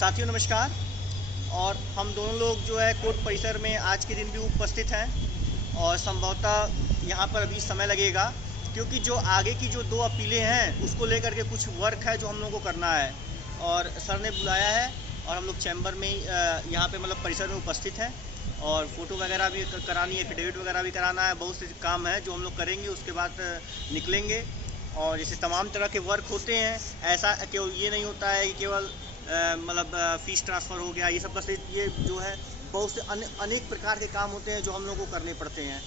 साथियों नमस्कार। और हम दोनों लोग जो है कोर्ट परिसर में आज के दिन भी उपस्थित हैं और संभवतः यहाँ पर अभी समय लगेगा, क्योंकि जो आगे की जो 2 अपीलें हैं उसको लेकर के कुछ वर्क है जो हम लोगों को करना है और सर ने बुलाया है और हम लोग चैम्बर में यहाँ पे मतलब परिसर में उपस्थित हैं और फ़ोटो वगैरह भी करानी है, एफिडेविट वगैरह भी कराना है, बहुत से काम है जो हम लोग करेंगे। उसके बाद निकलेंगे और जैसे तमाम तरह के वर्क होते हैं, ऐसा केवल ये नहीं होता है कि केवल मतलब फ़ीस ट्रांसफ़र हो गया, ये सब बस ये जो है बहुत से अनेक प्रकार के काम होते हैं जो हम लोगों को करने पड़ते हैं।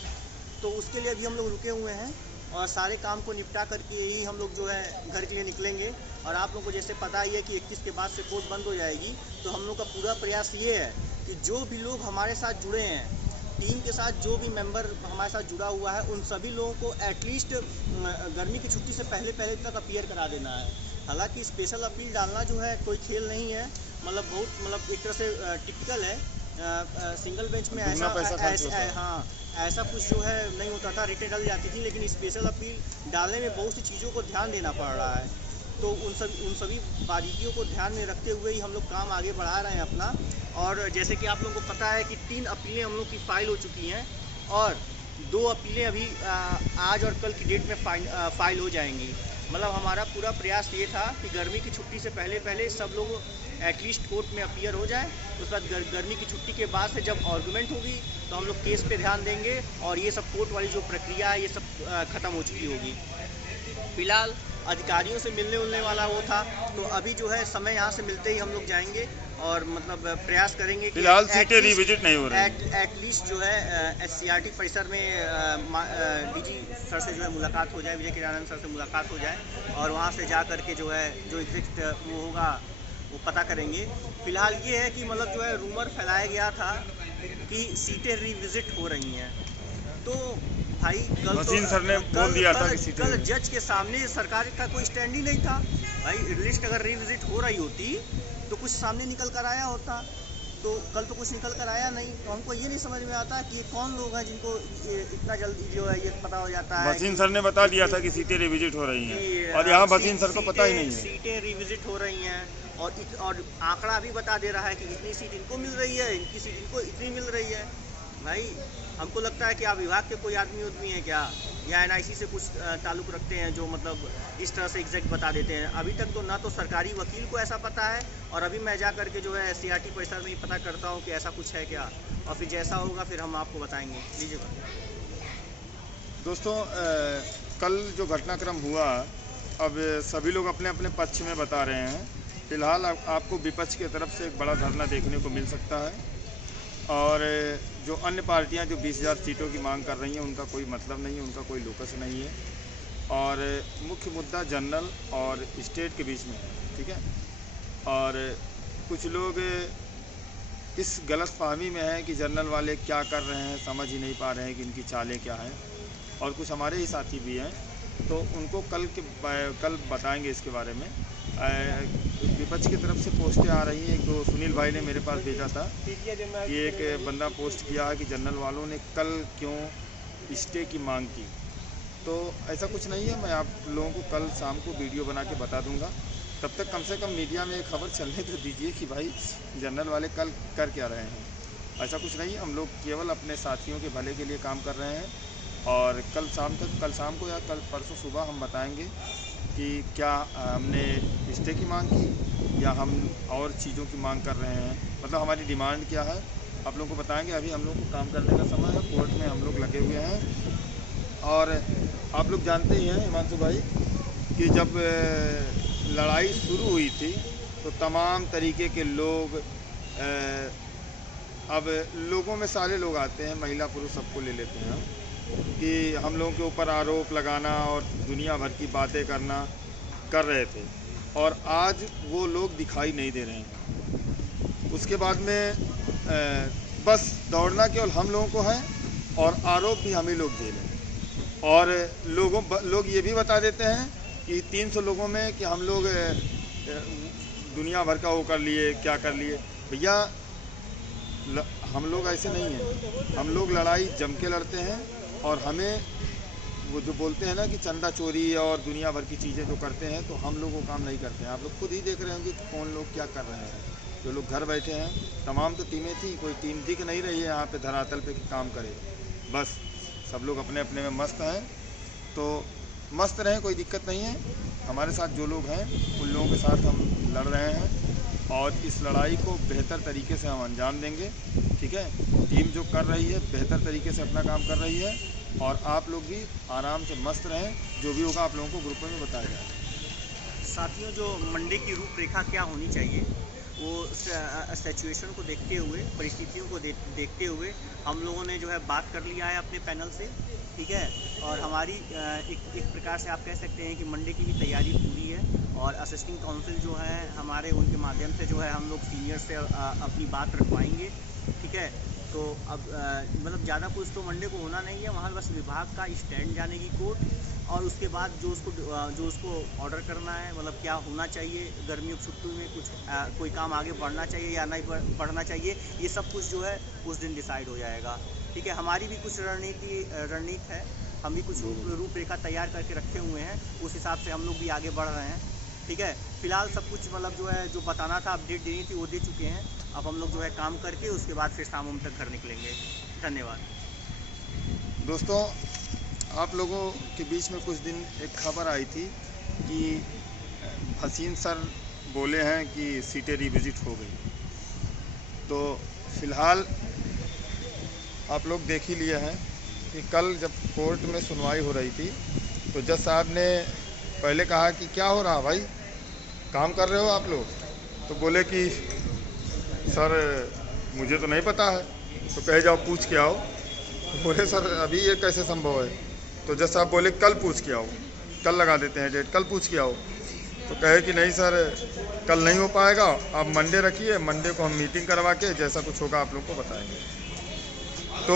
तो उसके लिए अभी हम लोग रुके हुए हैं और सारे काम को निपटा करके ही हम लोग जो है घर के लिए निकलेंगे। और आप लोगों को जैसे पता ही है कि 31 के बाद से कोर्ट बंद हो जाएगी, तो हम लोग का पूरा प्रयास ये है कि जो भी लोग हमारे साथ जुड़े हैं, टीम के साथ जो भी मेंबर हमारे साथ जुड़ा हुआ है, उन सभी लोगों को एटलीस्ट गर्मी की छुट्टी से पहले तक अपीयर करा देना है। हालांकि स्पेशल अपील डालना जो है कोई खेल नहीं है, मतलब बहुत एक तरह से टिपिकल है। सिंगल बेंच में ऐसा कुछ जो है नहीं होता था, रिटें डल जाती थी, लेकिन स्पेशल अपील डालने में बहुत सी चीज़ों को ध्यान देना पड़ रहा है। तो उन सभी बारीकियों को ध्यान में रखते हुए ही हम लोग काम आगे बढ़ा रहे हैं अपना। और जैसे कि आप लोगों को पता है कि 3 अपीलें हम लोग की फ़ाइल हो चुकी हैं और 2 अपीलें अभी आज और कल की डेट में फाइल हो जाएंगी। मतलब हमारा पूरा प्रयास ये था कि गर्मी की छुट्टी से पहले सब लोग एटलीस्ट कोर्ट में अपीयर हो जाए। उसके बाद गर्मी की छुट्टी के बाद से जब आर्गूमेंट होगी तो हम लोग केस पे ध्यान देंगे और ये सब कोर्ट वाली जो प्रक्रिया है ये सब ख़त्म हो चुकी होगी। फिलहाल अधिकारियों से मिलने वाला वो था, तो अभी जो है समय यहाँ से मिलते ही हम लोग जाएंगे और मतलब प्रयास करेंगे कि फिलहाल सीटें रिविजिट नहीं हो रही, एटलीस्ट जो है SCRT परिसर में DG सर से जो है मुलाकात हो जाए, विजय किरानंद सर से मुलाकात हो जाए और वहाँ से जा करके जो है जो एग्जैक्ट वो होगा वो पता करेंगे। फिलहाल ये है कि मतलब जो है रूमर फैलाया गया था कि सीटें रिविजिट हो रही हैं, तो भाई भसीन सर ने बोल दिया था कि कल जज के सामने सरकार का कोई स्टैंड ही नहीं था। भाई लिस्ट अगर रिविजिट हो रही होती तो कुछ सामने निकल कर आया होता, तो कल तो कुछ निकल कर आया नहीं। तो हमको ये नहीं समझ में आता कि कौन लोग हैं जिनको इतना जल्दी जो है ये पता हो जाता है। भसीन सर ने बता दिया था कि सीटें रिविजिट हो रही हैं और यहाँ भसीन सर को पता ही नहीं है। सीटें रिविजिट हो रही हैं और आंकड़ा भी बता दे रहा है कि इतनी सीट इनको मिल रही है, इनकी सीट इनको इतनी मिल रही है। भाई हमको लगता है कि आप विभाग के कोई आदमी हैं क्या, या NIC से कुछ ताल्लुक़ रखते हैं जो मतलब इस तरह से एग्जैक्ट बता देते हैं। अभी तक तो ना तो सरकारी वकील को ऐसा पता है और अभी मैं जा करके जो है SCRT परिसर में ही पता करता हूँ कि ऐसा कुछ है क्या, और फिर जैसा होगा फिर हम आपको बताएंगे। लीजिएगा दोस्तों, कल जो घटनाक्रम हुआ, अब सभी लोग अपने अपने पक्ष में बता रहे हैं। फिलहाल आपको विपक्ष की तरफ से एक बड़ा धरना देखने को मिल सकता है और जो अन्य पार्टियां जो 20,000 सीटों की मांग कर रही हैं उनका कोई मतलब नहीं है, उनका कोई लोकस नहीं है और मुख्य मुद्दा जनरल और स्टेट के बीच में है, ठीक है। और कुछ लोग इस गलतफहमी में हैं कि जनरल वाले क्या कर रहे हैं, समझ ही नहीं पा रहे हैं कि इनकी चालें क्या हैं, और कुछ हमारे ही साथी भी हैं, तो उनको कल बताएंगे इसके बारे में। विपक्ष की तरफ से पोस्टें आ रही हैं, एक दो सुनील भाई ने मेरे पास भेजा था कि एक बंदा पोस्ट किया है कि जनरल वालों ने कल क्यों स्टे की मांग की। तो ऐसा कुछ नहीं है, मैं आप लोगों को कल शाम को वीडियो बना के बता दूंगा। तब तक कम से कम मीडिया में एक खबर चलने तो दीजिए कि भाई जनरल वाले कल कर क्या रहे हैं। ऐसा कुछ नहीं है, हम लोग केवल अपने साथियों के भले के लिए काम कर रहे हैं और कल शाम को या कल परसों सुबह हम बताएंगे कि क्या हमने स्टे की मांग की या हम और चीज़ों की मांग कर रहे हैं, मतलब हमारी डिमांड क्या है, आप लोगों को बताएंगे। अभी हम लोग को काम करने का समय है, कोर्ट में हम लोग लगे हुए हैं और आप लोग जानते ही हैं हिमांशु भाई कि जब लड़ाई शुरू हुई थी तो तमाम तरीके के लोग, अब लोगों में सारे लोग आते हैं, महिला पुरुष सबको ले लेते हैं कि हम लोगों के ऊपर आरोप लगाना और दुनिया भर की बातें करना कर रहे थे, और आज वो लोग दिखाई नहीं दे रहे हैं। उसके बाद में बस दौड़ना केवल हम लोगों को है और आरोप भी हम ही लोग दे रहे हैं। और लोग ये भी बता देते हैं कि 300 लोगों में कि हम लोग दुनिया भर का वो कर लिए, क्या कर लिए। भैया हम लोग ऐसे नहीं हैं, हम लोग लड़ाई जम के लड़ते हैं और हमें वो जो बोलते हैं ना कि चंदा चोरी और दुनिया भर की चीज़ें जो करते हैं, तो हम लोग वो काम नहीं करते हैं। आप लोग खुद ही देख रहे होंगे कि कौन लोग क्या कर रहे हैं। जो लोग घर बैठे हैं, तमाम तो टीमें थी, कोई टीम दिख नहीं रही है यहाँ पे धरातल पे कि काम करे। बस सब लोग अपने अपने में मस्त हैं, तो मस्त रहें, कोई दिक्कत नहीं है। हमारे साथ जो लोग हैं उन लोगों के साथ हम लड़ रहे हैं और इस लड़ाई को बेहतर तरीके से हम अंजाम देंगे। ठीक है, टीम जो कर रही है बेहतर तरीके से अपना काम कर रही है और आप लोग भी आराम से मस्त रहें। जो भी होगा आप लोगों को ग्रुप में बताया जाएगा। साथियों, जो मंडे की रूपरेखा क्या होनी चाहिए, वो सिचुएशन को देखते हुए, परिस्थितियों को देखते हुए हम लोगों ने जो है बात कर लिया है अपने पैनल से। ठीक है, और हमारी एक प्रकार से आप कह सकते हैं कि मंडे की भी तैयारी पूरी है और असिस्टिंग काउंसिल जो है हमारे, उनके माध्यम से जो है हम लोग सीनियर से अपनी बात रखवाएंगे। ठीक है, तो अब मतलब ज़्यादा कुछ तो मंडे को होना नहीं है, वहाँ बस विभाग का स्टैंड जाने की कोर्ट और उसके बाद जो उसको ऑर्डर करना है, मतलब क्या होना चाहिए, गर्मियों की छुट्टी में कुछ कोई काम आगे बढ़ना चाहिए या नहीं बढ़ना चाहिए, ये सब कुछ जो है उस दिन डिसाइड हो जाएगा। ठीक है, हमारी भी कुछ रणनीति है, हम भी कुछ रूपरेखा तैयार करके रखे हुए हैं, उस हिसाब से हम लोग भी आगे बढ़ रहे हैं। ठीक है, फिलहाल सब कुछ मतलब जो है, जो बताना था, अपडेट देनी थी, वो दे चुके हैं। अब हम लोग जो है काम करके उसके बाद फिर शाम तक घर निकलेंगे। धन्यवाद दोस्तों। आप लोगों के बीच में कुछ दिन एक खबर आई थी कि हसीन सर बोले हैं कि सीटें रिविजिट हो गई। तो फिलहाल आप लोग देख ही लिए हैं कि कल जब कोर्ट में सुनवाई हो रही थी तो जज साहब ने पहले कहा कि क्या हो रहा भाई, काम कर रहे हो आप लोग? तो बोले कि सर मुझे तो नहीं पता है। तो कहे जाओ पूछ के आओ। तो बोले सर अभी ये कैसे संभव है? तो जज साहब बोले कल पूछ के आओ, कल लगा देते हैं डेट, कल पूछ के आओ। तो कहे कि नहीं सर कल नहीं हो पाएगा, आप मंडे रखिए, मंडे को हम मीटिंग करवा के जैसा कुछ होगा आप लोग को बताएंगे। तो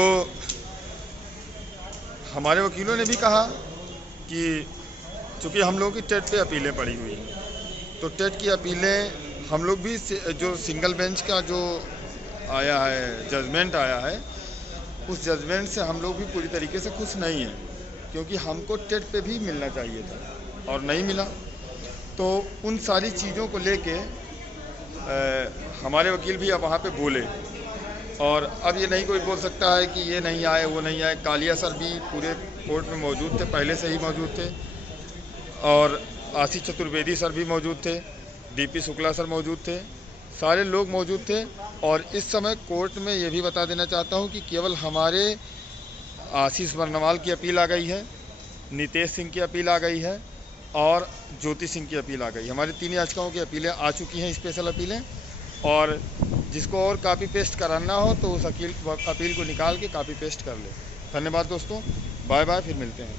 हमारे वकीलों ने भी कहा कि चूँकि हम लोगों की टेट पे अपीलें पड़ी हुई हैं, तो टेट की अपीलें हम लोग भी जो सिंगल बेंच का जो आया है, जजमेंट आया है, उस जजमेंट से हम लोग भी पूरी तरीके से खुश नहीं हैं, क्योंकि हमको टेट पे भी मिलना चाहिए था और नहीं मिला। तो उन सारी चीज़ों को लेके हमारे वकील भी अब वहाँ पे बोले और अब ये नहीं कोई बोल सकता है कि ये नहीं आए वो नहीं आए। कालिया सर भी पूरे कोर्ट में मौजूद थे, पहले से ही मौजूद थे, और आशीष चतुर्वेदी सर भी मौजूद थे, डीपी शुक्ला सर मौजूद थे, सारे लोग मौजूद थे। और इस समय कोर्ट में ये भी बता देना चाहता हूँ कि केवल हमारे आशीष बर्नवाल की अपील आ गई है, नितेश सिंह की अपील आ गई है और ज्योति सिंह की अपील आ गई। हमारी 3 याचिकाओं की अपीलें आ चुकी हैं, स्पेशल अपीलें, और जिसको और कापी पेस्ट कराना हो तो उस अपील को निकाल के कापी पेस्ट कर ले। धन्यवाद दोस्तों, बाय बाय, फिर मिलते हैं।